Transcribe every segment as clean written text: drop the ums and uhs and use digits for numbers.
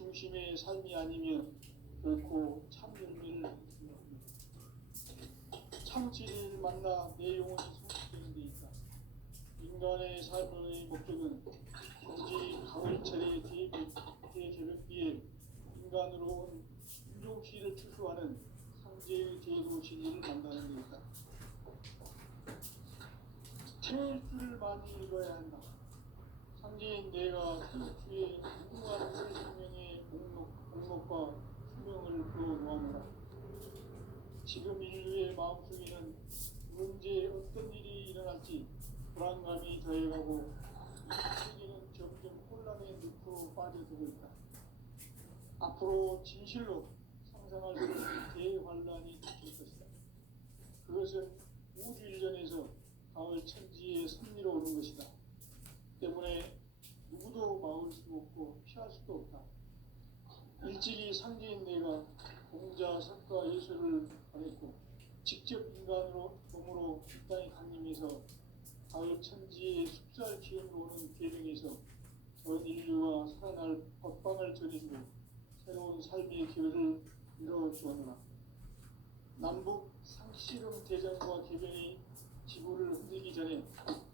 중심의 삶이 아니면 결코 참 열매를 얻지 못합니다. 참 진리를 만나 내 영혼이 성숙되는 데 있다. 인간의 삶의 목적은 오직 가을철의 대개벽기에 인간으로 온 윤종시를 추수하는 상제의 제도 진리를 만나는 데 있다. 태일주를 많이 읽어야 한다. 상제인 내가 태일주의 무궁한 생명의 목록과 수명을 풀어놓아노라. 지금 인류의 마음속에는 언제 어떤 일이 일어날지 불안감이 더해가고 이 세계는 점점 혼란의 늪으로 빠져들고 있다. 앞으로 진실로 상상할 수 없는 대환란이 닥칠 것이다. 그것은 우주 일전에서 가을 천지의 섭리로 오는 것이다. 때문에 누구도 막을 수 없고 피할 수도 없다. 일찍이 상제인 내가 공자, 석가, 예술을 보냈고 직접 인간으로 몸으로 이 땅에 강림해서 가을 천지의 숲살 기운으로 오는 계명에서 전 인류가 살아날 법방을 전해주고 새로운 삶의 기회를 이뤄주었노라. 남북 상씨름 대전과 개변이 지구를 흔들기 전에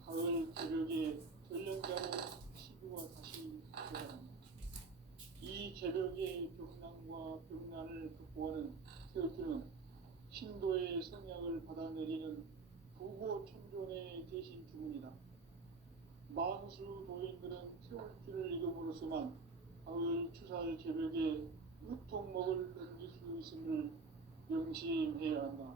가을 개벽의 전령자로 시구가 다시 되어갑니다. 이 개벽의 병난과 병난을 극복하는 태극기는 신도의 성약을 받아내리는 부고천존의 대신 주문이다. 만수 도인들은 태울주를 읽음으로써만 가을 추살 개벽의 으통목을 넘길 수 있음을 명심해야 한다.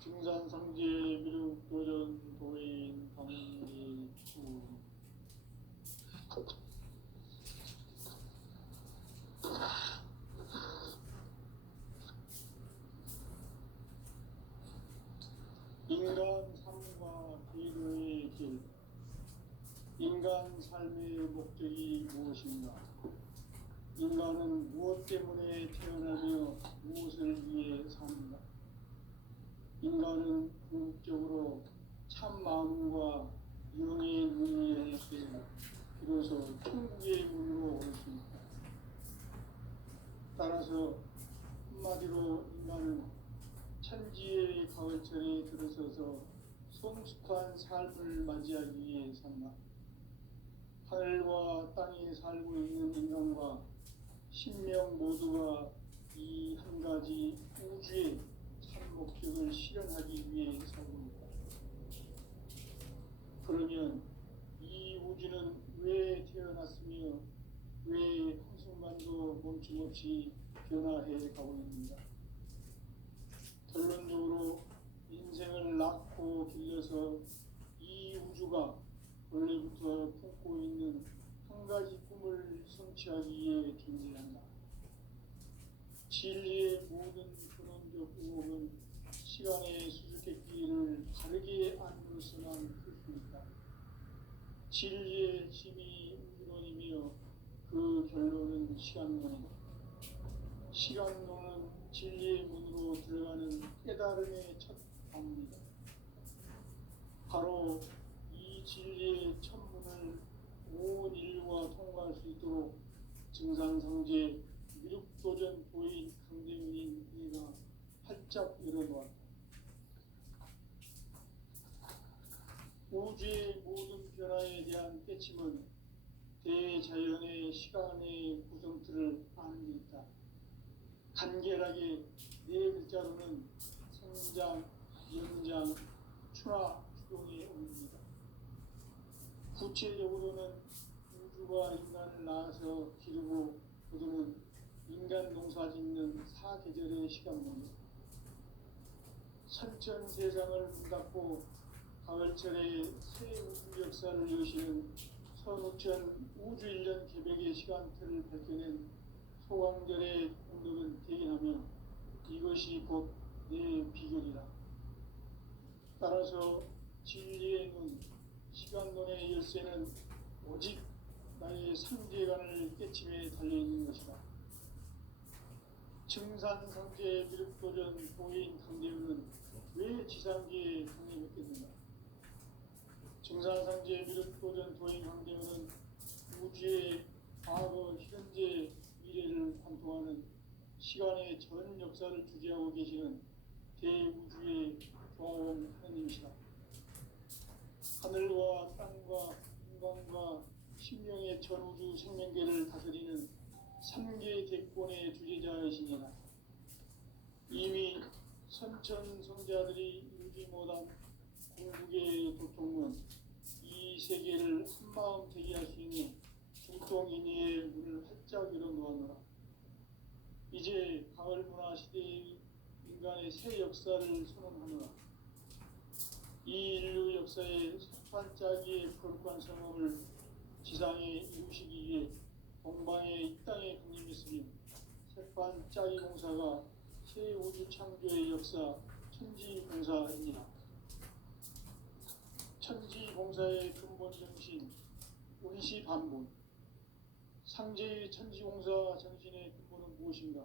증산상제 미륵도전 도인 강리추. 인간 삶과 기도의 길. 인간 삶의 목적이 무엇인가? 인간은 무엇 때문에 태어나며 무엇을 위해 사는가? 인간은 궁극적으로 참 마음과 영의 눈이 열릴 때 비로소 천국의 문으로 올 수 있다. 따라서 한마디로 인간은 천지의 가을철에 들어서서 성숙한 삶을 맞이하기 위해 산다. 하늘과 땅에 살고 있는 인간과 신명 모두가 이 한 가지 우주의 참 목적을 실현하기 위해 살고 있다. 그러면 이 우주는 왜 태어났으며 왜 한순간도 멈춤없이 변화해 가고 있는가? 결론적으로 인생을 낳고 길러서 이 우주가 원래부터 품고 있는 한 가지 꿈을 성취하기 위해 존재한다. 진리의 모든 근원적 의혹은 시간의 수수께끼를 바르게 안으로서만 풀 수 있다. 진리의 핵심이 우주론이며 그 결론은 시간론이다. 시간론은 진리의 문으로 들어가는 깨달음의 첫 방문이다. 바로 이 진리의 첫 문을 온 인류가 통과할 수 있도록 증산상제 미륵도전 도인 강대민인 이가 활짝 열어놓았다. 우주의 모든 변화에 대한 깨침은 대자연의 시간의 구성틀을 아는 데 있다. 간결하게 네 글자로는 생장, 연장, 추나 추동의 원리입니다. 구체적으로는 우주가 인간을 낳아서 기르고 거두는 인간 농사 짓는 사계절의 시간론이다. 선천 세상을 문닫고 가을철에 새 우주 역사를 여시는 선우천 우주 1년 개벽의 시간틀을 밝혀낸 소강절의 공덕은 대견하며 이것이 곧 내 비결이다. 따라서 진리의 눈, 시간론의 열쇠는 오직 나의 상제관을 깨침에 달려있는 것이다. 증산상제 미륵도전 도인 강대우는 왜 지상계에 강림했겠는가? 증산상제 미륵도전 도인 강대우는 우주의 과거, 현재, 시간의 전 역사를 주재하고 계시는 대우주의 조화원 하느님이시다. 하늘과 땅과 인간과 신명의 전우주 생명계를 다스리는 3개 대권의 주재자이시니라. 이미 선천성자들이 이루지 못한 궁극의 도통은 이 세계를 한마음 되게 할 수 있는 중동인의의 문을 활짝 열어놓았노라. 이제 가을 문화 시대의 인간의 새 역사를 선언하노라. 이 인류 역사의 석판짜기의 거룩한 성험을 지상에 이루시기 위해 동방의 이 땅에 군림했으니 석판짜기 공사가 새 우주 창조의 역사 천지공사입니다. 천지공사의 근본 정신 운시반본. 상제의 천지공사 정신의 근본은 무엇인가?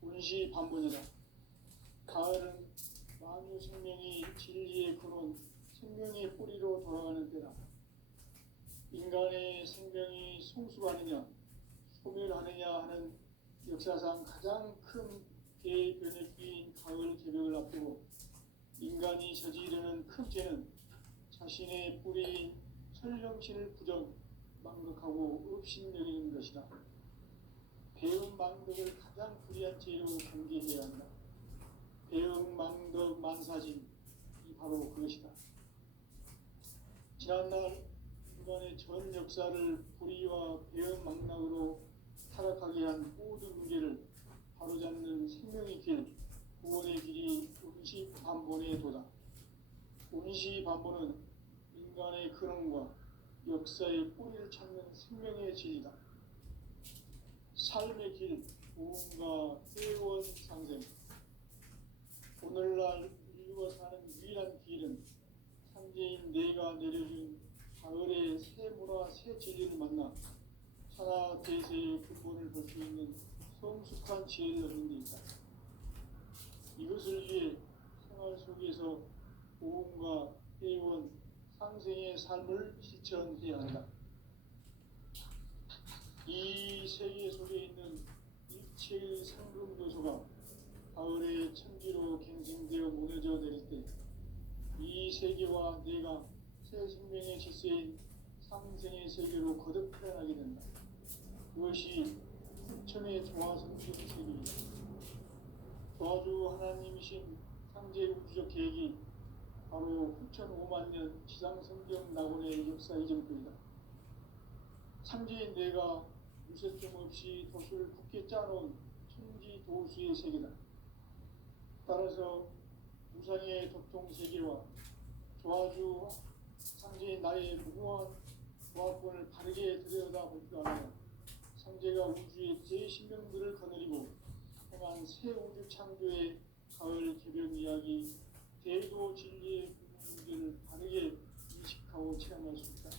운시반본이다. 가을은 만유 생명이 진리의 근원, 생명의 뿌리로 돌아가는 때다. 인간의 생명이 성숙하느냐, 소멸하느냐 하는 역사상 가장 큰 대변혁기인 가을 개벽을 앞두고 인간이 저지르는 큰 죄는 자신의 뿌리인 설령신을 부정, 망극하고 업신여기는 것이다. 배음 망덕을 가장 불의한 죄로 경계해야 한다. 배음 망덕 만사짐이 바로 그것이다. 지난날 인간의 전 역사를 불의와 배음 망락으로 타락하게 한 모든 문제를 바로잡는 생명의 길, 구원의 길이 운시반본의 도다. 운시반본은 인간의 근원과 역사의 뿌리를 찾는 생명의 질이다. 삶의 길, 무언가 회원 상생. 오늘날 인류가 사는 유일한 길은 상제인 내가 내려준 가을의 새 문화, 새 진리를 만나 하나 대세의 근본을 볼 수 있는 성숙한 지혜를 얻는 데 있다. 이것을 위해 생활 속에서 무언가 회원 상생의 삶을 실천해야 한다. 이 세계 속에 있는 일체의 상금 요소가 가을의 천지로 갱생되어 무너져 내릴 때 이 세계와 내가 새 생명의 질서인 상생의 세계로 거듭 태어나게 된다. 그것이 후천의 조화성경 세계이다. 조화주 하나님이신 상제 우주적 계획이 바로 후천 5만 년 지상성경 낙원의 역사 이전뿐이다. 상제인 내가 유세점 없이 도수를 굳게 짜놓은 천지 도수의 세계다. 따라서 무상의 도통세계와 조화주 상제인 나의 무궁한 조화권을 바르게 들여다볼 줄 알아야 상제가 우주의 제10명들을 거느리고 행한 새 우주 창조의 가을 개벽 이야기 대도 진리의 문제를 바르게 인식하고 체험할 수 있다.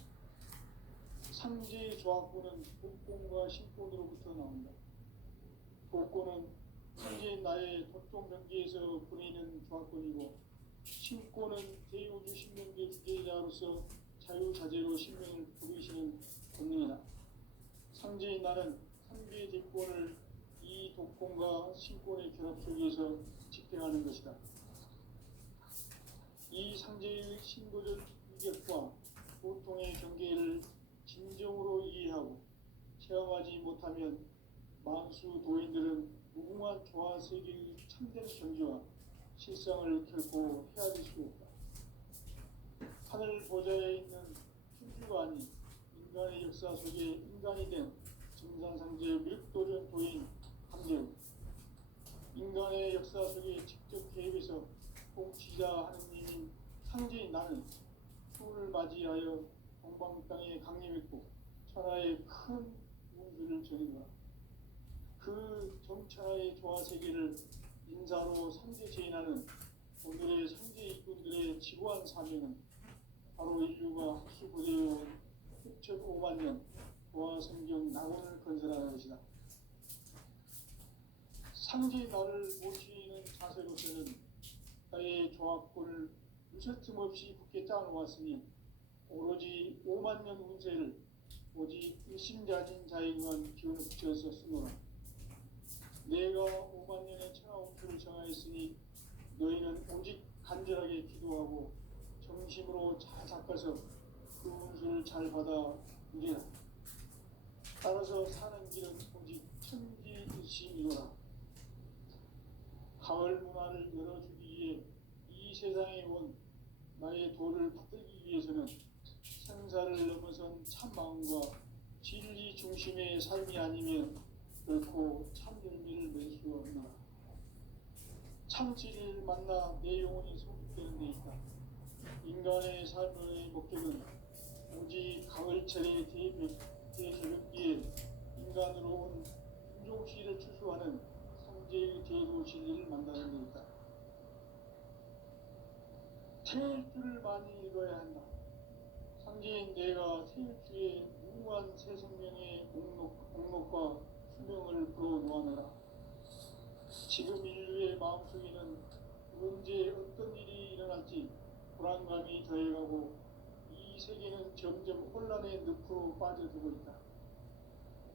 상제의 조화권은 복권과 신권으로부터 나온다. 복권은 상제인 나의 도통 경계에서 보내는 조화권이고 신권은 대우주 신명계 주제자로서 자유자재로 신명을 부르시는 권능이다. 상제인 나는 3개의 대권을 이 독권과 신권의 결합 속에서 집행하는 것이다. 이 상제의 신고적 인격과 보통의 경계를 진정으로 이해하고 체험하지 못하면 만수 도인들은 무궁한 조화 세계의 참된 경지와 실상을 결코 헤아릴 수 없다. 하늘 보좌에 있는 천주가 아닌 인간의 역사 속에 인간이 된 정산상제 밀도전 도인 함재우, 인간의 역사 속에 직접 개입해서 통치자 하느님인 상제인 나는 추운을 맞이하여 동방 땅에 강림했고 천하의 큰 운수를 전이노라. 그 정천하의 조화 세계를 인사로 상제 제인하는 오늘의 상제 일꾼들의 지고한 사명은 바로 인류가 학수고대해온 6,500만 년 조화 성경 낙원을 건설하는 것이다. 상제 나를 모시는 자세로서는 나의 조화권을 무쇠틈 없이 굳게 짜놓았으니 오로지 5만 년 운세를 오직 일심자진 자에게만 기운을 붙여서 쓰노라. 내가 5만 년의 천하 운수를 정하였으니 너희는 오직 간절하게 기도하고 정심으로 잘 닦아서 그 운수를 잘 받아 누리라. 따라서 사는 길은 오직 천지이시니라. 가을 문화를 열어주기 위해 이 세상에 온 나의 도를 받들기 위해서는 생사를 넘어선 참마음과 진리 중심의 삶이 아니면 결코 참 열매를 맺을 수 없노라. 참 진리를 만나 내 영혼이 성숙되는 데 있다. 인간의 삶의 목적은 오직 가을철의 대저녁기에 인간으로 온 인종시를 추수하는 성제의 대도 진리를 만나는 데 있다. 태일주를 많이 읽어야 한다. 상제인 내가 태일주의 무한 새 생명의 목록과 수명을 풀어놓아노라. 지금 인류의 마음속에는 언제 어떤 일이 일어날지 불안감이 더해가고 이 세계는 점점 혼란의 늪으로 빠져들고 있다.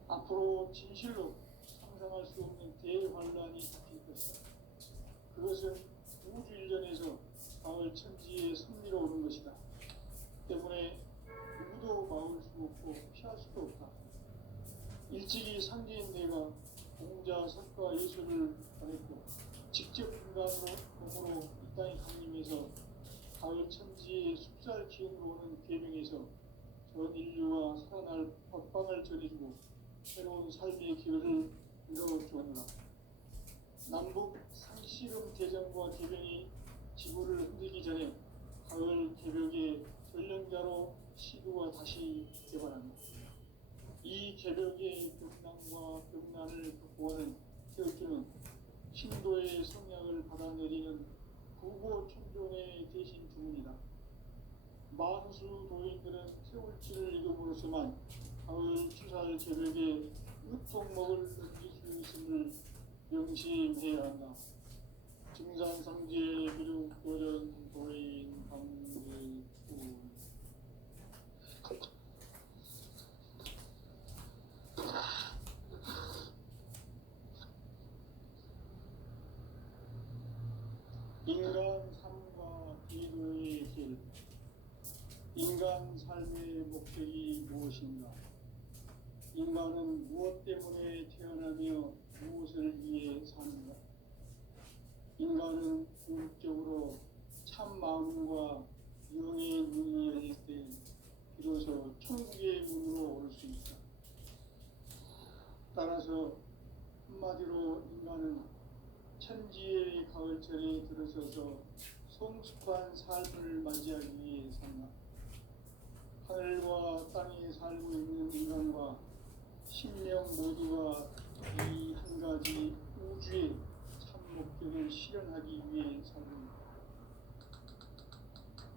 앞으로 진실로 상상할 수 없는 대환란이 닥칠 것이다. 그것은 우주 일전에서 가을 천지의 섭리로 오는 것이다. 때문에 누구도 막을 수 없고 피할 수도 없다. 일찍이 상제인 내가 공자, 석가, 예수를 보냈고 직접 인간으로 몸으로 이 땅에 강림해서 가을 천지의 숲살 기운으로 오는 계명에서 전 인류와 살아날 법방을 전해주고 새로운 삶의 기회를 이뤄주었노라. 남북 상씨름 대전과 개병이 지구를 흔들기 전에 가을 개벽의 전령자로 시도가 다시 개발합니다. 이 개벽의 벽난과 벽난을 극복하는 태극기는 신도의 성약을 받아내리는 구보 천종의 대신 주문이다. 만수 도인들은 태울지를 읽음으로써만 가을 추살 개벽에 으통먹을 넘길 수 있음을 명심해야 한다. 증산상제 비륙 도전 도인 강제구 인간 삶과 기도의 길. 인간 삶의 목적이 무엇인가? 인간은 무엇 때문에 태어나며 무엇을 위해 사는가? 인간은 궁극적으로 참 마음과 영의 문이 열릴 때 비로소 천국의 문으로 올 수 있다. 따라서 한마디로 인간은 천지의 가을철에 들어서서 성숙한 삶을 맞이하기 위해 산다. 하늘과 땅에 살고 있는 인간과 신령 모두가 이 한 가지 우주의 참 목적을 실현하기 위해 살고 있다.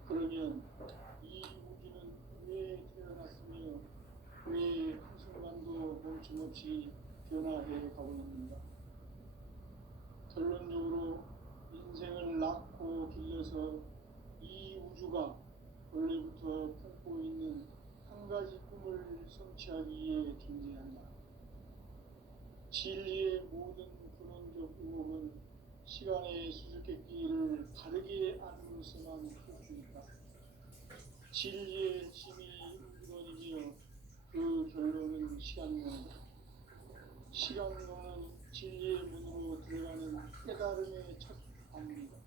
그러면 이 우주는 왜 태어났으며 왜 한순간도 멈춤없이 변화해 가고 있는가? 결론적으로 인생을 낳고 길러서 이 우주가 원래부터 품고 있는 한 가지 꿈을 성취하기 위해 존재한다. 진리의 모든 근원적 의혹은 시간의 수수께끼를 바르게 안으로서만 풀 수 있다. 진리의 힘이 우러니며 그 결론은 시간론이다. 시간론은 진리의 문으로 들어가는 깨달음의 첫 방문이다.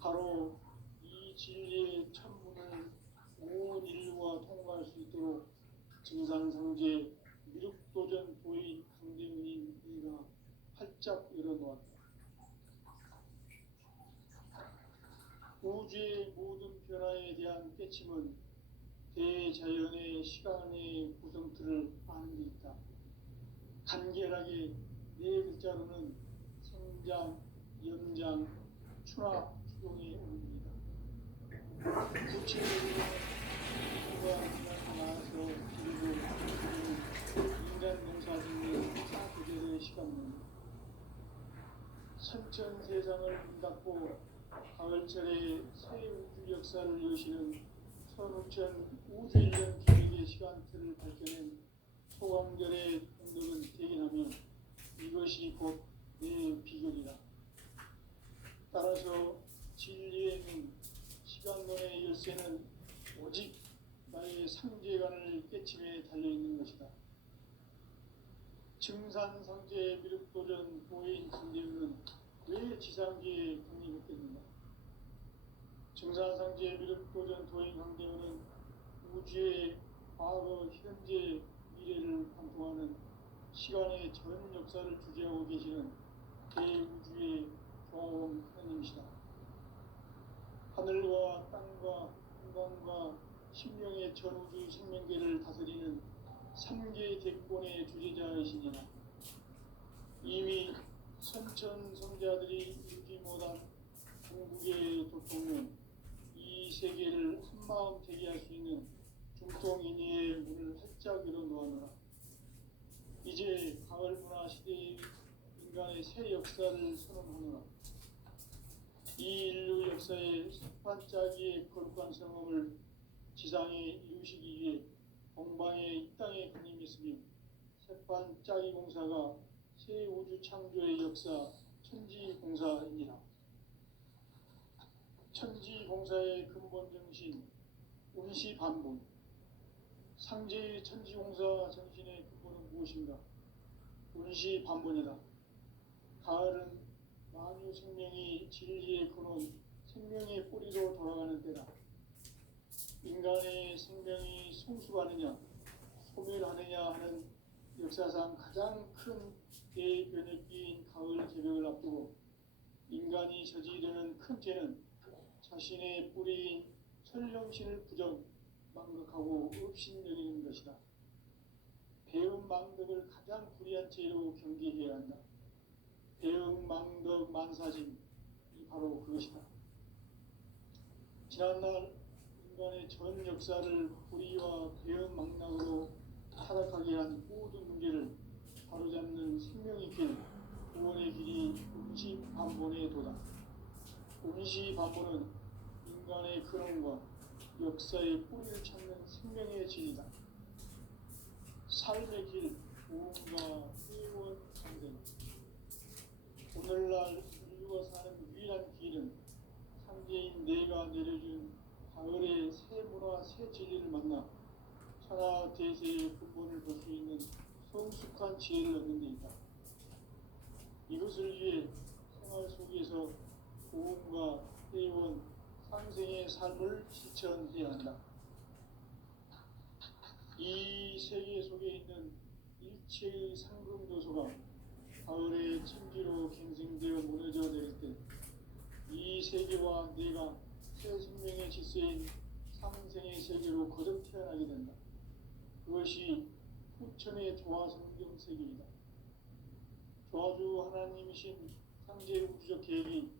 바로 이 진리의 천문을 온 인류가 통과할 수 있도록 증산상제 미륵도전 도인 강대문인 이가 활짝 열어놓았다. 우주의 모든 변화에 대한 깨침은 대자연의 시간의 구성틀을 아는 데 있다. 간결하게 네 글자로는 성장, 연장, 추락, 추동의 원리이다. 구체적으로는 인류가 그냥 나와서 그리고 인간 농사 짓는 사계절의 시간입니다. 선천 세상을 문 닫고 가을철에 새 우주 역사를 여시는 선우천 우주 일년 기획의 시간틀을 밝혀낸 소강절의 공덕은 대견하며 이것이 증산상제 미륵도전 보인 강대우는 왜 지상계에 강림했겠는가? 증산상제 미륵도전 도인 강대우는 우주의 과거, 현재, 미래를 관통하는 시간의 전 역사를 주재하고 계시는 대우주의 조화원 하나님이시다. 하늘과 땅과 인간과 신명의 전우주 생명계를 다스리는 삼계 대권의 주재자이시니라. 이미 선천성자들이 이루지 못한 궁극의 도통은 이 세계를 한마음 되게 할 수 있는 중통인의의 문을 활짝 열어놓았노라. 이제 가을 문화 시대의 인간의 새 역사를 선언하노라. 이 인류 역사의 반짝이의 거룩한 성험을 지상에 이루시기 위해 동방의 이 땅에 강림했으며 새반짝이 공사가 새 우주 창조의 역사 천지공사입니다. 천지공사의 근본 정신 운시반본. 상제의 천지공사 정신의 근본은 무엇인가? 운시반본이다. 가을은 만유 생명이 진리의 근원, 생명의 뿌리로 돌아가는 때다. 인간의 생명이 성숙하느냐, 소멸하느냐 하는 역사상 가장 큰 대변혁기인 가을 개벽을 앞두고 인간이 저지르는 큰 죄는 자신의 뿌리인 설령신을 부정, 망극하고 업신여기는 것이다. 배음 망덕을 가장 불의한 죄로 경계해야 한다. 배음 망덕 만사짐이 바로 그것이다. 지난날 인간의 전 역사를 불의와 배음 망락으로 타락하게 한 모든 문제를 바로잡는 생명의 길, 구원의 길이 운시반본의 도다. 운시반본은 인간의 근원과 역사의 뿌리를 찾는 생명의 진이다. 삶의 길, 구원과 회원 상생. 오늘날 인류가 사는 유일한 길은 상제인 내가 내려준 가을의 새 문화, 새 진리를 만나 천하 대세의 근본을 볼 수 있는 성숙한 지혜를 얻는 데 있다. 이것을 위해 생활 속에서 고음과 회원, 상생의 삶을 실천해야 한다. 이 세계 속에 있는 일체의 상금도소가 가을의 찜지로 갱생되어 무너져 내릴 때 이 세계와 내가 새 생명의 질서인 상생의 세계로 거듭 태어나게 된다. 그것이 후천의 조화성경 세계이다. 조화주 하나님이신 상제 우주적 계획이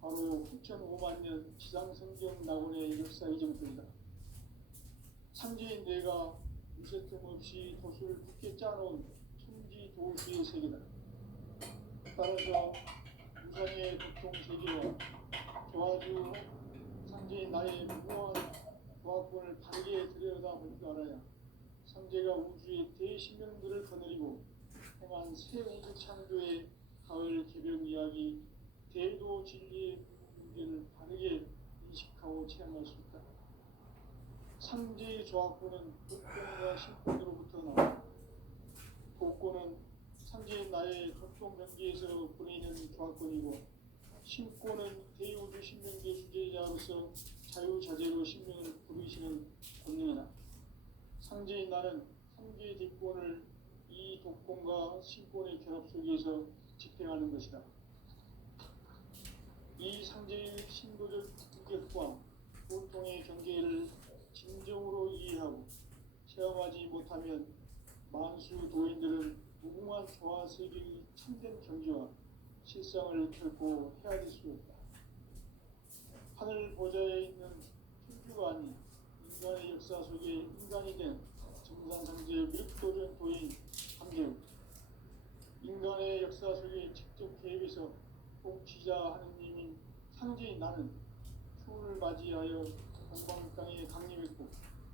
바로 후천 5만년 지상성경 낙원의 역사 이전부터이다. 상제인 내가 무쇠틈 없이 도수를 굳게 짜놓은 천지 도수의 세계다. 따라서 무상의 도통 세계와 조화주 상제인 나의 무모한 조화권을 바르게 들여다볼 줄 알아야 상제가 우주의 대신명들을 거느리고 행한 새 우주 창조의 가을 개벽 이야기 대도 진리의 문제를 바르게 인식하고 체험할 수 있다. 상제의 조화권은 독권과 신권으로부터 나온다. 독권은 상제인 나의 독종 경계에서 보내는 조화권이고 신권은 대우주 신명계 주제자로서 자유자재로 신명을 부르시는 권능이다. 상제인 나는 상계 뒷권을 이 독권과 신권의 결합 속에서 집행하는 것이다. 이 상제의 신도적 인격과 보통의 경계를 진정으로 이해하고 체험하지 못하면 만수 도인들은 무궁한 조화 세계의 참된 경지와 실상을 결코 헤아릴 수 없다. 하늘 보좌에 있는 천주가 아닌 인간의 역사 속에 인간이 된 증산상제 미륵도전 도인 함재우. 인간의 역사 속에 직접 개입해서 통치자 하느님인 상제인 나는 추운을 맞이하여 동방 땅에 강림했고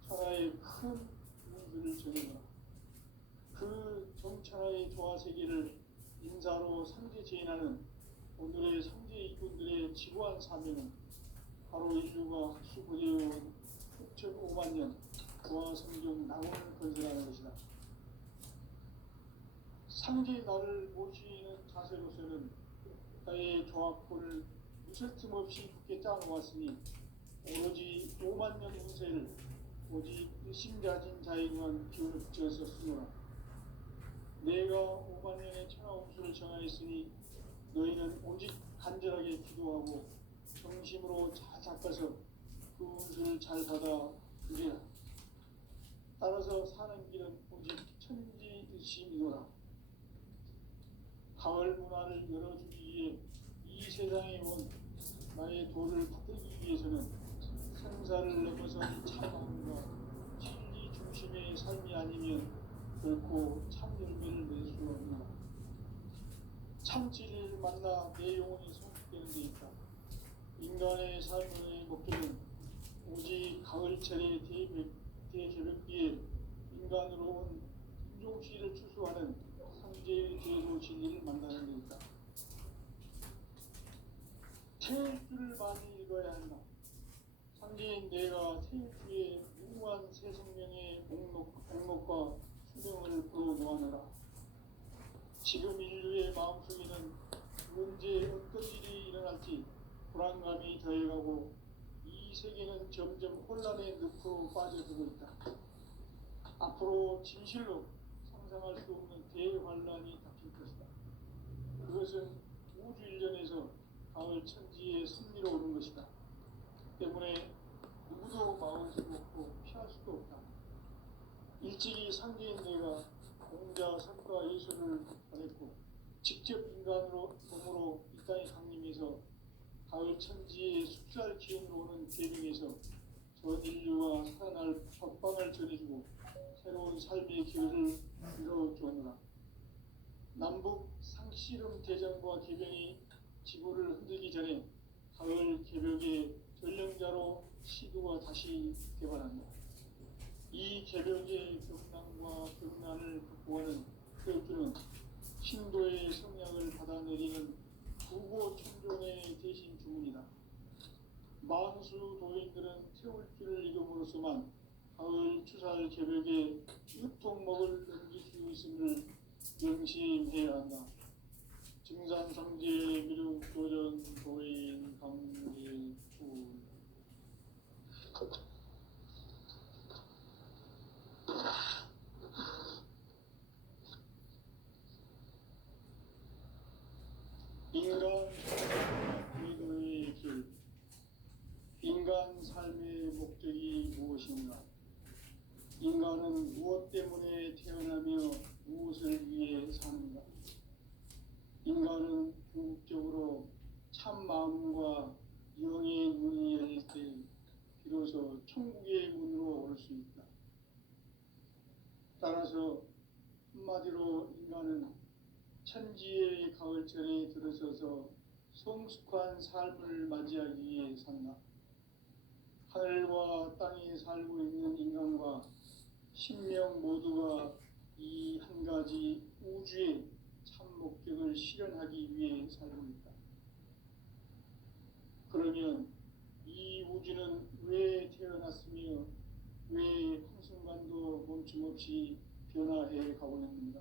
천하의 큰 문들을 전해노라. 그 정천하의 조화세계를 인사로 상제 제인하는 오늘의 상제 이꾼들의 지구한 사명은 바로 인류가 학수고대해온 6,500년 조화성경 낙원을 건설하는 것이다. 상대의 나를 모시는 자세로서는 나의 조합권을 무슨 틈 없이 굳게 짜놓았으니 오로지 5만 년 운세를 오직 일심자진 자에게만 기운을 붙였었으므로 내가 5만 년의 천하운수를 정하였으니 너희는 오직 간절하게 기도하고 정심으로 잘 닦아서 그 운수를 잘 받아 누리라. 따라서 사는 길은 오직 천지일심이노라. 가을 문화를 열어주기 위해 이 세상에 온 나의 도를 받들기 위해서는 생사를 넘어선 참마음과 진리 중심의 삶이 아니면 결코 참 열매를 낼 수 없노라. 참진리를 만나 내 영혼이 성숙되는 데 있다. 인간의 삶의 목적은 오직 가을철의 대개벽기에 인간으로 온 인종시를 추수하는 상제의 제도 진리를 만나는 데 있다. 태일주를 많이 읽어야 한다. 상제인 내가 태일주의 무궁한 새 생명의 목록과 수명을 풀어놓아노라. 지금 인류의 마음속에는 언제 어떤 일이 일어날지 불안감이 더해가고 이 세계는 점점 혼란의 늪으로 빠져들고 있다. 앞으로 진실로 상상할 수 없는 대환란이 닥칠 것이다. 그것은 우주 일련에서 가을 천지의 승리로 오는 것이다. 때문에 누구도 막을 수 없고 피할 수도 없다. 일찍이 상제인 내가 공자, 석가, 예수를 보냈고 직접 인간으로 몸으로 이 땅에 강림해서 가을 천지의 숫살 기운으로 오는 계명에서 전 인류가 살아날 법방을 전해주고 새로운 삶의 기회를 이뤄주었노라. 남북 상씨름 대전과 개병이 지구를 흔들기 전에 가을 개벽의 전령자로 시도가 다시 개발한다. 이 개벽의 경난과 경난을 극복하는 태울주는 신도의 성량을 받아내리는 구고 천종의 대신 주문이다. 만수 도인들은 태울주를 읽음으로써만 가을 추살 개벽의 유통목을 넘길 수 있음을 명심해야 한다. 증산상제 미륵도전 도인 강제구 인간 미도의 길. 인간 삶의 목적이 무엇인가? 인간은 무엇 때문에 태어나며 무엇을 위해 사는가? 인간은 궁극적으로 참 마음과 영의 문이 열릴 때 비로소 천국의 문으로 올 수 있다. 따라서 한마디로 인간은 천지의 가을철에 들어서서 성숙한 삶을 맞이하기 위해 산다. 하늘과 땅에 살고 있는 인간과 신명 모두가 이 한 가지 우주의 참 목적을 실현하기 위해 살고 있다. 그러면 이 우주는 왜 태어났으며 왜 한순간도 멈춤없이 변화해 가고 있는가?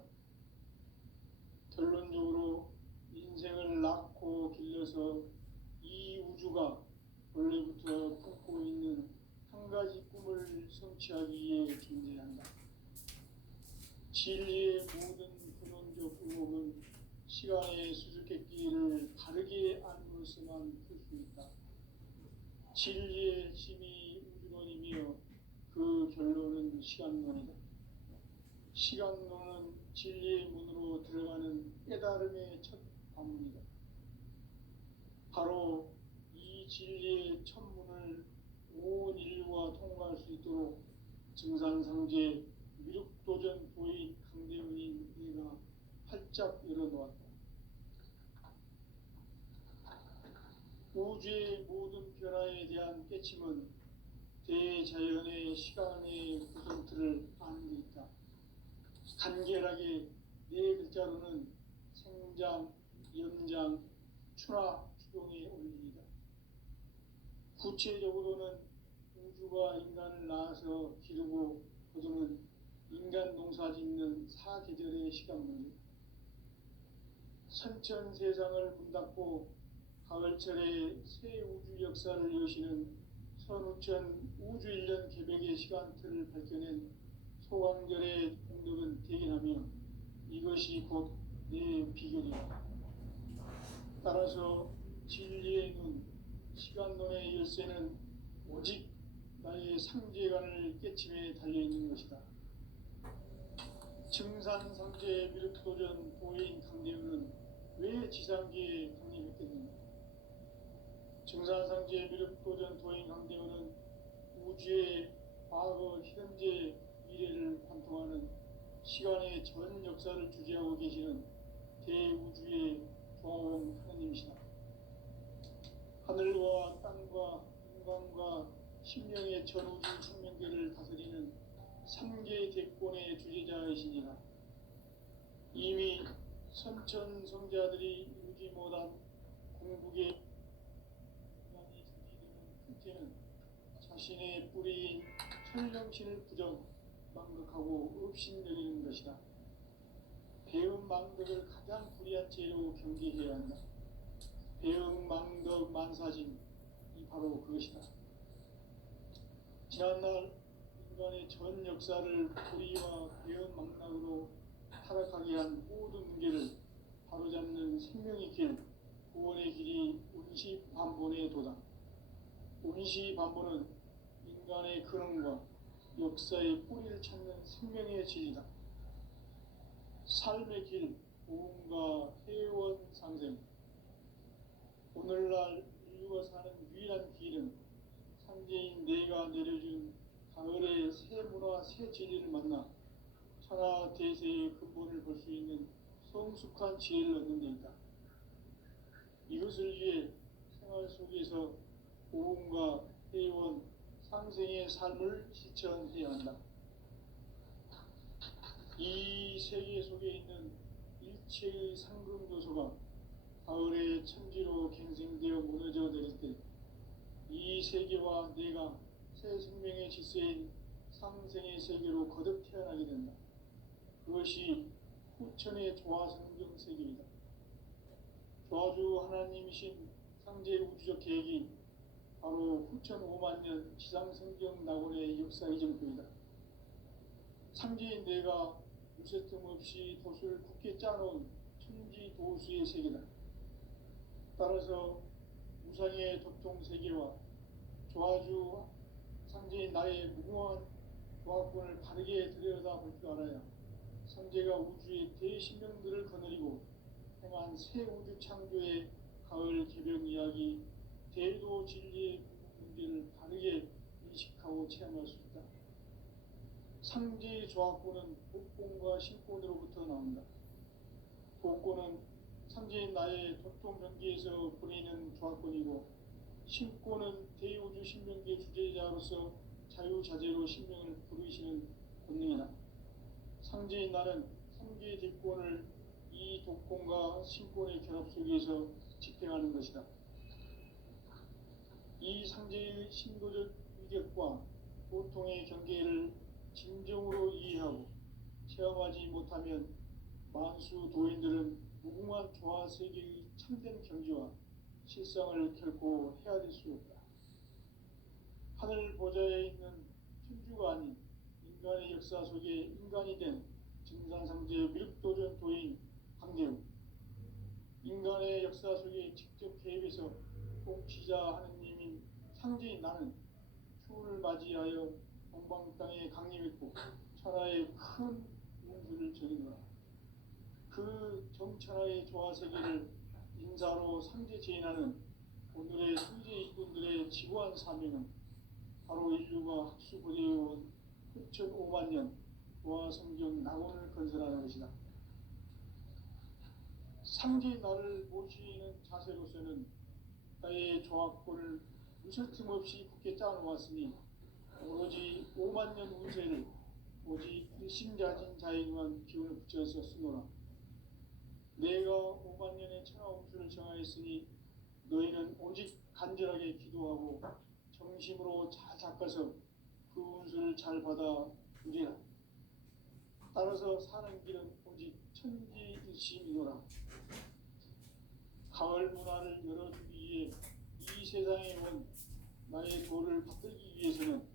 결론적으로 인생을 낳고 길러서 이 우주가 원래부터 품고 있는 한 가지 꿈을 성취하기 위해 존재한다. 진리의 모든 근원적 의목은 시간의 수수께끼를 바르게 알므로서만 풀 수 있다. 진리의 힘이 우주론이며 그 결론은 시간론이다. 시간론은 진리의 문으로 들어가는 깨달음의 첫 관문이다. 바로 이 진리의 첫 문을 온 인류가 통과할 수 있도록 증산상제 미륵도전 도인 강대문인 내가 활짝 열어놓았다. 우주의 모든 변화에 대한 깨침은 대자연의 시간의 구성틀을 아는 데 있다. 간결하게 네 글자로는 생장, 연장, 추나, 추동의 원리이다. 구체적으로는 우주가 인간을 낳아서 기르고 거두는 인간 농사 짓는 사계절의 시간 문제, 선천 세상을 문닫고 가을철에 새 우주 역사를 여시는 선우천 우주일년 개벽의 시간틀을 밝혀낸 소강절의 공덕은 대견하며 이것이 곧 내 비결이다. 따라서 진리의 눈, 시간론의 열쇠는 오직 나의 상제관을 깨침에 달려있는 것이다. 증산상제 미륵도전 도인 강대우는 왜 지상계에 강림했겠느냐? 증산상제 미륵도전 도인 강대우는 우주의 과거, 현재, 미래를 관통하는 시간의 전 역사를 주재하고 계시는 대우주의 조화원 하느님이시다. 하늘과 땅과 인간과 신명의 전우주 생명계를 다스리는 삼계 대권의 주제자이시니라. 이미 선천 성자들이 이루지 못한 공국의 인간이 저지르는 큰죄는 자신의 뿌리인 천령신을 부정 망덕하고 업신여기는 것이다. 배음 망덕을 가장 불의한 죄로 경계해야 한다. 배음 망덕 만사짐이 바로 그것이다. 지난날 인간의 전 역사를 불의와 배음 망락으로 타락하게 한 모든 문제를 바로잡는 생명의 길, 구원의 길이 운시반본의 도다. 운시반본은 인간의 근원과 역사의 뿌리를 찾는 생명의 진리다. 삶의 길, 보험과 회원 상생. 오늘날 인류가 사는 유일한 길은 상제인 내가 내려준 가을의 새 문화, 새 진리를 만나 천하 대세의 근본을 볼 수 있는 성숙한 지혜를 얻는 데 있다. 이것을 위해 생활 속에서 보험과 회원, 상생의 삶을 실천해야 한다. 이 세계 속에 있는 일체의 상금 요소가 가을의 천지로 갱생되어 무너져 내릴 때 이 세계와 내가 새 생명의 질서인 상생의 세계로 거듭 태어나게 된다. 그것이 후천의 조화성경 세계이다. 조화주 하나님이신 상제 우주적 계획이 바로 후천 5만 년 지상성경 낙원의 역사 이전표이다. 상제인 내가 무쇠 틈 없이 돛을 굳게 짜놓은 천지 도수의 세계다. 따라서 우상의 도통 세계와 조화주 상제인 나의 무궁한 조화권을 바르게 들여다볼 줄 알아야 상제가 우주의 대신명들을 거느리고 행한 새 우주 창조의 가을 개벽 이야기, 대도 진리의 문제를 바르게 인식하고 체험할 수 있다. 상제의 조화권은 복권과 신권으로부터 나온다. 복권은 상제인 나의 도통 경계에서 보내는 조화권이고, 신권은 대우주 신명계 주제자로서 자유자재로 신명을 부르시는 본능이다. 상제인 나는 삼계의 대권을 이 독권과 신권의 결합 속에서 집행하는 것이다. 이 상제의 신도적 위력과 보통의 경계를 진정으로 이해하고 체험하지 못하면 만수 도인들은 무궁한 조화 세계의 참된 경지와 실상을 결코 헤아릴 수 없다. 하늘 보좌에 있는 천주가 아닌 인간의 역사 속에 인간이 된 증산상제 미륵도전 도인 강대우, 인간의 역사 속에 직접 개입해서 통치자 하느님인 상제인 나는 추운을 맞이하여 동방 땅에 강림했고 천하의 큰 운수를 전이노라. 그 정천하의 조화세계를 인사로 상제 제인하는 오늘의 상제 일꾼들의 지구한 사명은 바로 인류가 학수고대해온 후천 5만 년 조화성경 낙원을 건설하는 것이다. 상제 나를 모시는 자세로서는 나의 조화권을 무설틈 없이 굳게 짜놓았으니 오로지 5만 년 운세를 오직 일심자진 자에게만 기운을 붙여서 쓰노라. 내가 5만 년의 천하 운수를 정하였으니 너희는 오직 간절하게 기도하고 정심으로 잘 닦아서 그 운수를 잘 받아 누리라. 따라서 사는 길은 오직 천지일심이노라. 가을 문화를 열어주기 위해 이 세상에 온 나의 도를 받들기 위해서는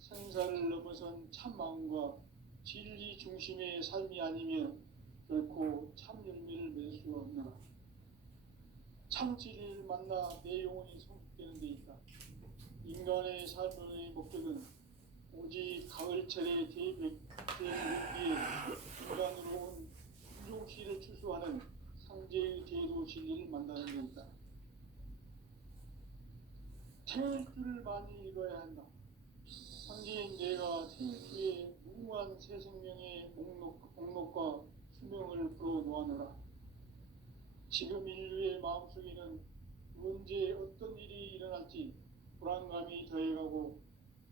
생사를 넘어선 참 마음과 진리 중심의 삶이 아니면 결코 참 열매를 맺을 수 없노라. 참 진리를 만나 내 영혼이 성숙되는 데 있다. 인간의 삶의 목적은 오직 가을철의 대백기에 인간으로 온 인종시를 추수하는 상제의 대도 진리를 만나는 데 있다. 태울 줄을 많이 읽어야 한다. 상제인 내가 태울 주에 무궁한 새 생명의 목록과 수명을 불어놓아노라. 지금 인류의 마음속에는 언제 어떤 일이 일어날지 불안감이 더해가고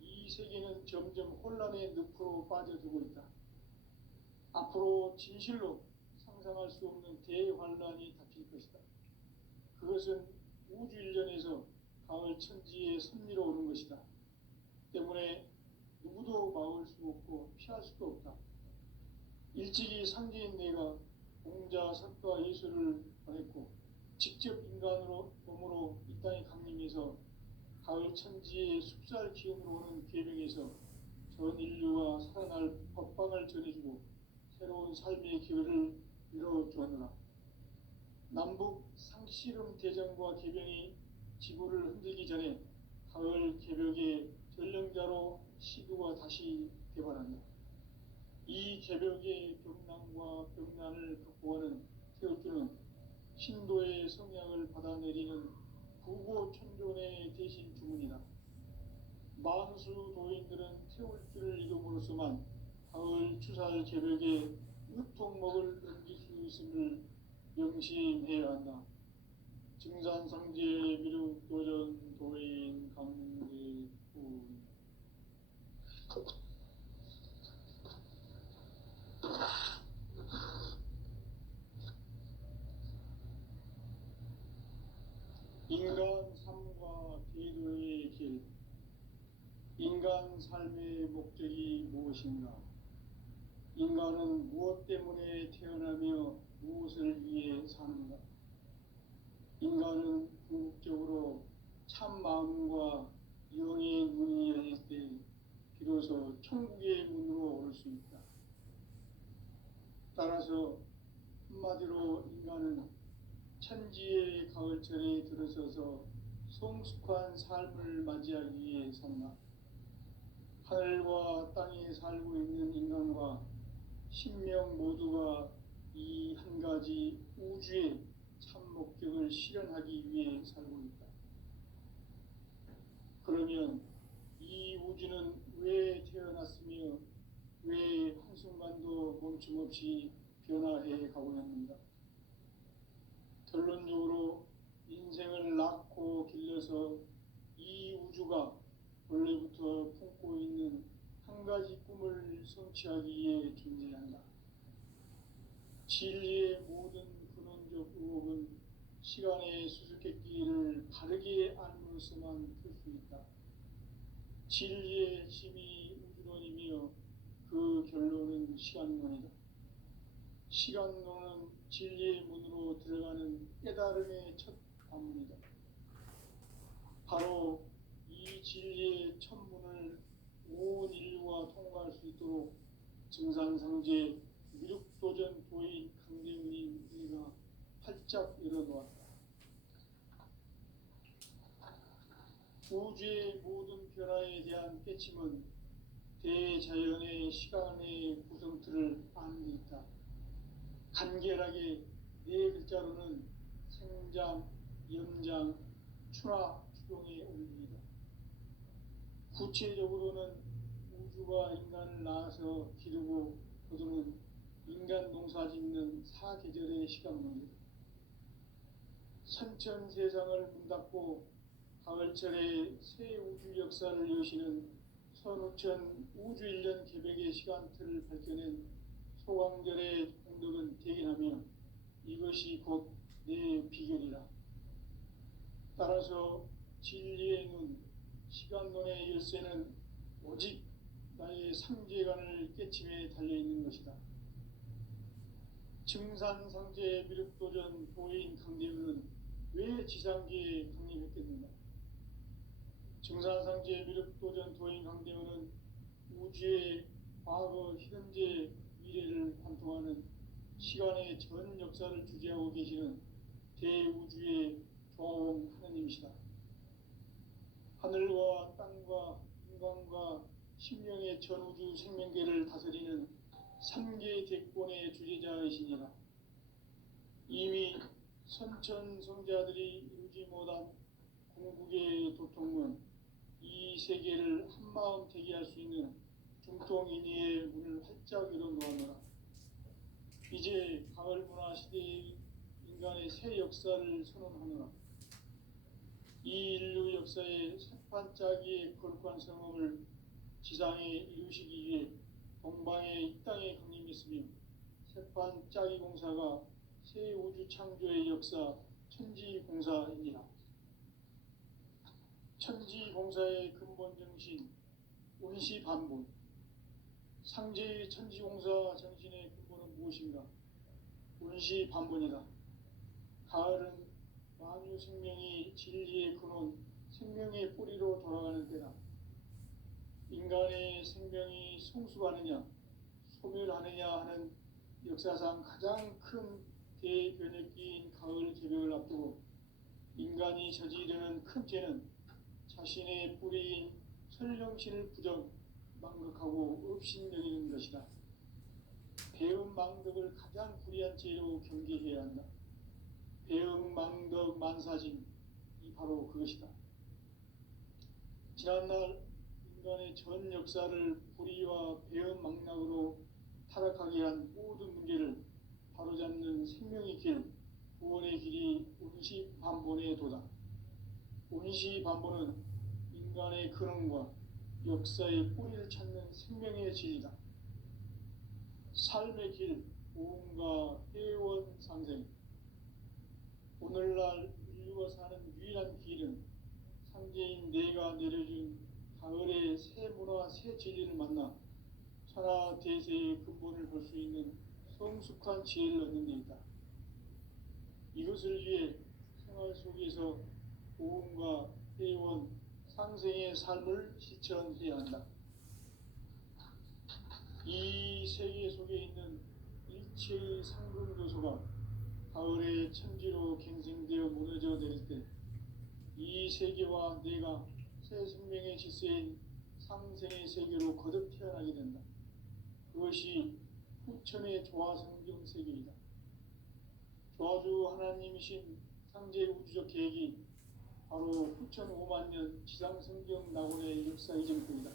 이 세계는 점점 혼란의 늪으로 빠져들고 있다. 앞으로 진실로 상상할 수 없는 대환란이 닥칠 것이다. 그것은 우주 일련에서 가을 천지의 섭리로 오는 것이다. 때문에 누구도 막을 수 없고 피할 수도 없다. 일찍이 상제인 내가 공자, 석가, 예수를 보냈고 직접 인간으로 몸으로 이 땅에 강림해서 가을 천지의 숲살 기운으로 오는 계명에서 전 인류가 살아날 법방을 전해주고 새로운 삶의 기회를 이뤄주었노라. 남북 상씨름 대전과 개병이 지구를 흔들기 전에 가을 개벽의 전령자로 시두가 다시 개발한다. 이 개벽의 병난과 병난을 극복하는 태울주는 신도의 성향을 받아내리는 부고천존의 대신 주문이다. 만수 도인들은 태울주를 이름으로서만 가을 추살 개벽에 유통목을 넘길 수 있음을 명심해야 한다. 증산상제 미륵 도전 도인 강제군 인간 삶과 대도의 길. 인간 삶의 목적이 무엇인가? 인간은 무엇 때문에 태어나며 무엇을 위해 사는가? 인간은 궁극적으로 참 마음과 영의 문이 열릴 때 비로소 천국의 문으로 오를 수 있다. 따라서 한마디로 인간은 천지의 가을철에 들어서서 성숙한 삶을 맞이하기 위해 산다. 하늘과 땅에 살고 있는 인간과 신명 모두가 이 한 가지 우주의 참 목적을 실현하기 위해 살고 있다. 그러면 이 우주는 왜 태어났으며 왜 한순간도 멈춤없이 변화해 가고 있는가? 결론적으로 인생을 낳고 길러서 이 우주가 원래부터 품고 있는 한 가지 꿈을 성취하기 위해 존재한다. 진리의 모든 근원적 의혹은 시간의 수수께끼를 바르게 알므로서만 풀 수 있다. 진리의 핵심이 우주론이며 그 결론은 시간론이다. 시간론은 진리의 문으로 들어가는 깨달음의 첫 관문이다. 바로 이 진리의 첫 문을 온 인류가 통과할 수 있도록 증산상제 미륵도전 도인 강대문인 우리가 활짝 열어놓았다. 우주의 모든 변화에 대한 깨침은 대자연의 시간의 구성틀을 아는 데 있다. 간결하게 네 글자로는 생장, 염장, 추나, 추동의 원리이다. 구체적으로는 우주가 인간을 낳아서 기르고 거두는 인간 농사 짓는 사계절의 시간론이다. 선천 세상을 문닫고 가을철에 새 우주 역사를 여시는 선우천 우주일년 개벽의 시간틀을 밝혀낸 소강절의 공덕은 대견하며 이것이 곧 내 비결이라. 따라서 진리의 눈, 시간론의 열쇠는 오직 나의 상제관을 깨침에 달려있는 것이다. 증산상제 미륵도전 도인 강대문은 왜 지상계에 강림했겠는가? 증산상제 미륵도전 도인 강대원은 우주의 과거, 현재, 미래를 관통하는 시간의 전 역사를 주재하고 계시는 대우주의 조화원 하느님이시다. 하늘과 땅과 인간과 심령의 전우주 생명계를 다스리는 삼계 대권의 주재자이시니라. 이미 선천성자들이 이루지 못한 궁극의 도통은 이 세계를 한마음 되게 할 수 있는 중통인의의 문을 활짝 열어놓았노라. 이제 가을 문화 시대의 인간의 새 역사를 선언하노라. 이 인류 역사의 새판짜기의 거룩한 성험을 지상에 이루시기 위해 동방의 이 땅에 강림했으며 새판짜기 공사가 새 우주 창조의 역사 천지공사이니라. 천지공사의 근본 정신 운시반본. 상제의 천지공사 정신의 근본은 무엇인가? 운시반본이다. 가을은 만유 생명이 진리의 근원, 생명의 뿌리로 돌아가는 때다. 인간의 생명이 성숙하느냐, 소멸하느냐 하는 역사상 가장 큰 대변혁기인 가을 개벽을 앞두고 인간이 저지르는 큰 죄는 자신의 뿌리인 설령신을 부정, 망극하고 업신여기는 것이다. 배음 망덕을 가장 불의한 죄로 경계해야 한다. 배음 망덕 만사진, 이 바로 그것이다. 지난날 인간의 전 역사를 불의와 배음 망락으로 타락하게 한 모든 문제를 바로잡는 생명의 길, 구원의 길이 운시반본의 도다. 운시반본은 인간의 근원과 역사의 뿌리를 찾는 생명의 진리다. 삶의 길, 오음과 회원 상생. 오늘날 인류가 사는 유일한 길은 상제인 내가 내려준 가을의 새 문화, 새 진리를 만나 천하 대세의 근본을 볼 수 있는 성숙한 지혜를 얻는 데 있다. 이것을 위해 생활 속에서 오음과 회원, 상생의 삶을 실천해야 한다. 이 세계 속에 있는 일체의 상금교소가 가을의 천지로 갱생되어 무너져 내릴 때 이 세계와 내가 새 생명의 질서인 상생의 세계로 거듭 태어나게 된다. 그것이 후천의 조화성경 세계이다. 조화주 하나님이신 상제 우주적 계획이 바로 후천 5만 년 지상성경 낙원의 역사 이전입니다.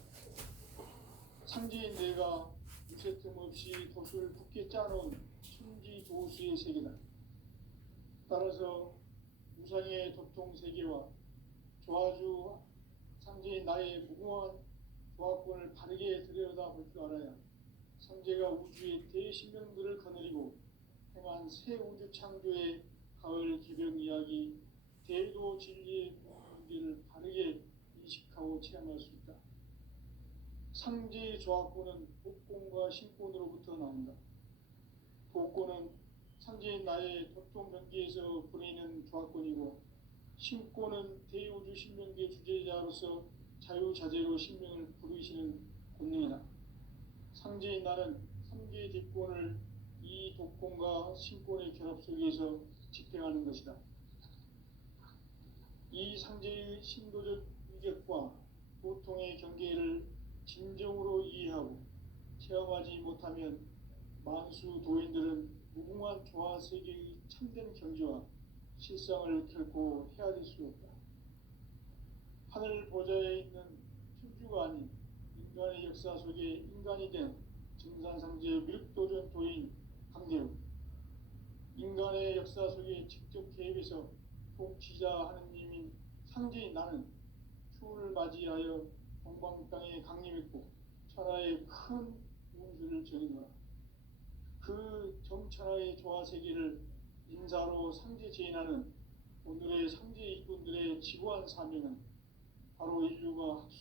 상제인 내가 무쇠틈 없이 돛을 굳게 짜놓은 천지조수의 세계다. 따라서 우상의 도통 세계와 조화주 상제인 나의 무궁한 조화권을 바르게 들여다볼 줄 알아야 상제가 우주의 대신명들을 거느리고 행한 새 우주 창조의 가을 기병 이야기, 대도 진리의 문제를 바르게 인식하고 체험할 수 있다. 상제의 조화권은 복권과 신권으로부터 나온다. 복권은 상제인 나의 도통 경계에서 보내는 조화권이고, 신권은 대우주 신명계 주제자로서 자유자재로 신명을 부르시는 권능이다. 상제인 나는 3개의 뒷권을 이 독권과 신권의 결합 속에서 집행하는 것이다. 이 상제의 신도적 위격과 고통의 경계를 진정으로 이해하고 체험하지 못하면 만수 도인들은 무궁한 조화 세계의 참된 경지와 실상을 결코 헤아릴 수 없다. 하늘 보좌에 있는 천주가 아닌 인간의 역사 속에 인간이 된 증산상제 미륵도전 도인 강대우, 인간의 역사 속에 직접 개입해서 통치자 하느님인 상제인 나는 추운을 맞이하여 동방 땅에 강림했고 천하의 큰 운수를 정해놓아 그 정천하의 조화 세계를 인사로 상제 제인하는 오늘의 상제 일꾼들의 지구한 사명은 바로 인류가